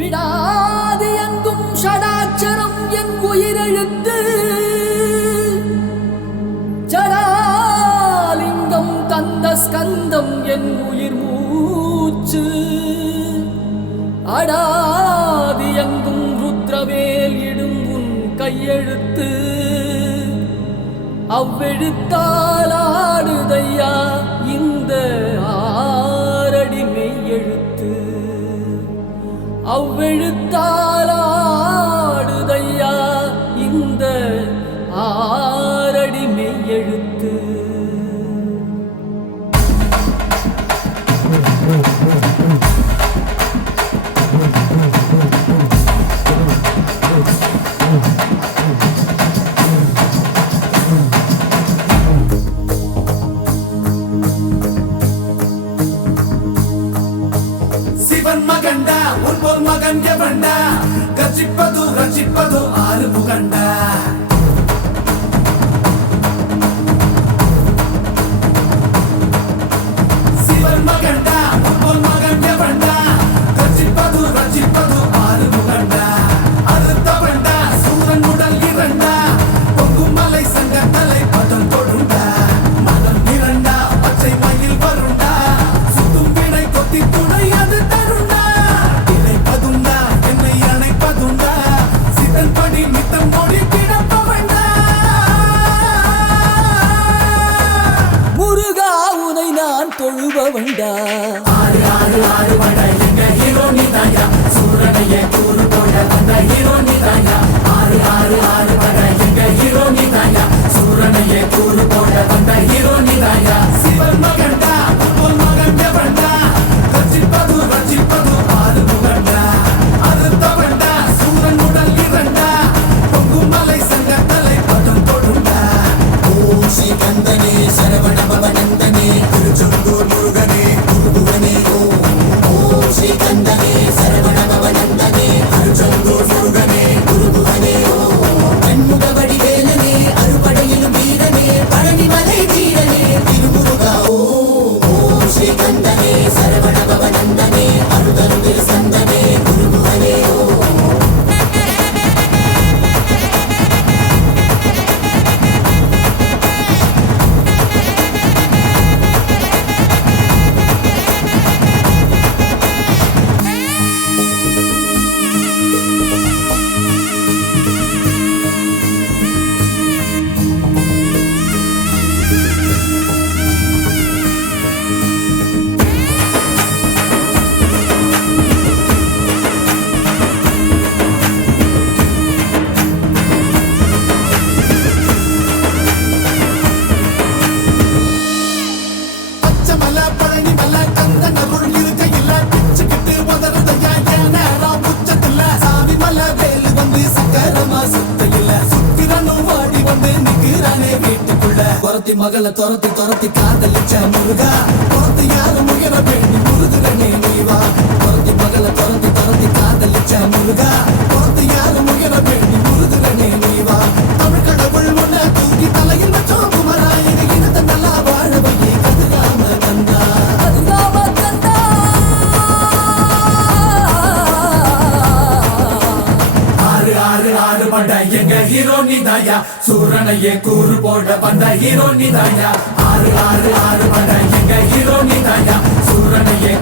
விடாது எங்கும் ஷடாட்சரம் என் உயிரெழுத்து ஜடாலிங்கம் கந்த ஸ்கந்தம் என் உயிர் மூச்சு அடாது எங்கும் ருத்ரவேல் இடும் உன் கையெழுத்து அவ்வெழுத்தால் ஆடுதையா இந்த ஆரடி மெய்யெழுத்து அவ்வெழுத்தால் ஆடுதையா இந்த ஆரடி மெய்யெழுத்து மகண்டா உன்போல் மகன் எவண்டா கச்சிப்பது ரச்சிப்பது ஆறு முகண்டா சிவன் மகண்டா உன்போல் மகன் எவண்டா கச்சிப்பது ரச்சிப்பது ஆறு முகண்டா அறுத்தவண்டா சூரன் உடல் இரண்டா பொங்கும் மலை சங்க தலை பதம் தொடுண்டா மனம் இரண்டா பச்சை மயில் வருண்டா சுத்தும் வினை கொத்தி துணை அது தருண்டா இணைப்பதுண்டா என்னை அணைப்பதுண்டா சிதன் படி மித்தம் மொழி கிடப்பவண்டா முருகா உனை நான் தொழுபவண்டா ஆறு ஆறு ஆறு வடை எங்க ஹீரோ நீதாயா சூரனையே கூறு போட வந்த ஹீரோ நீதாயா ஆறு ஆறு ஆறு வடை எங்க ஹீரோ நீதாயா சூரனையே கூறு போட வந்த ஹீரோ நீதாயா சிவன் மகண்டா உன் மகன் எவண்டா கச்சிப்பது ரச்சிப்பது ஆறு முகண்டா அறுத்தவண்டா சூரன் உடல் இரண்டா பொங்கும் மலை சங்க தலை பதம் தொடுண்டா ஓம் ஸ்ரீ கந்தனே சரவண பவநந்தனே திருச்செந்தூர் முருகனே குருபுவனே ஓம் ஸ்ரீ கந்தனே சரவண பவநந்தனே திருச்செந்தூர் முருகனே குருபுவனே கண்முகவடி வேலனே அறுபடையிலும் வீரனே பழனிமலை வீரனே திருமுருகா ஓம் ஸ்ரீ கந்தனே சரவண பவநந்தனே அருதரு சந்தனே குருபுவனே பச்சமல பழனிமல கந்தன் அருள் இருக்கையில பிச்சுக்கிட்டு உதறதையா என் நேரம் உச்சத்தில்ல சாமி மலை வேலு வந்து சக்கரமா சுத்தையில சுத்திரனும் வாடி வந்து நிக்கிறானே வீட்டுக்குள்ள துரத்தி மகளை துரத்தி துரத்தி காதலிச்ச முருகா துரத்தி யாரும் உயர வேண்டி முருகனே நீவா துரத்தி மகளை துரத்தி துரத்தி காதலிச்ச முருகா துரத்தி யாரும் உயர வேண்டி முருகனே நீவா தமிழ் கடவுள் முன்ன தூக்கி தலையில் வச்சோம் குமரா எங்க இனத்தை நல்லா வாழ வையே கதிராம கந்தா அதுகாம கந்தா ஆறு ஆறு ஆறு பண்ட எங்க ஹீரோ நீதாயா சூரனையே கூறு போட வந்த ஹீரோ நீதாயா ஆறு ஆறு ஆறு பண்ட எங்க ஹீரோ நீதாயா சூரனையே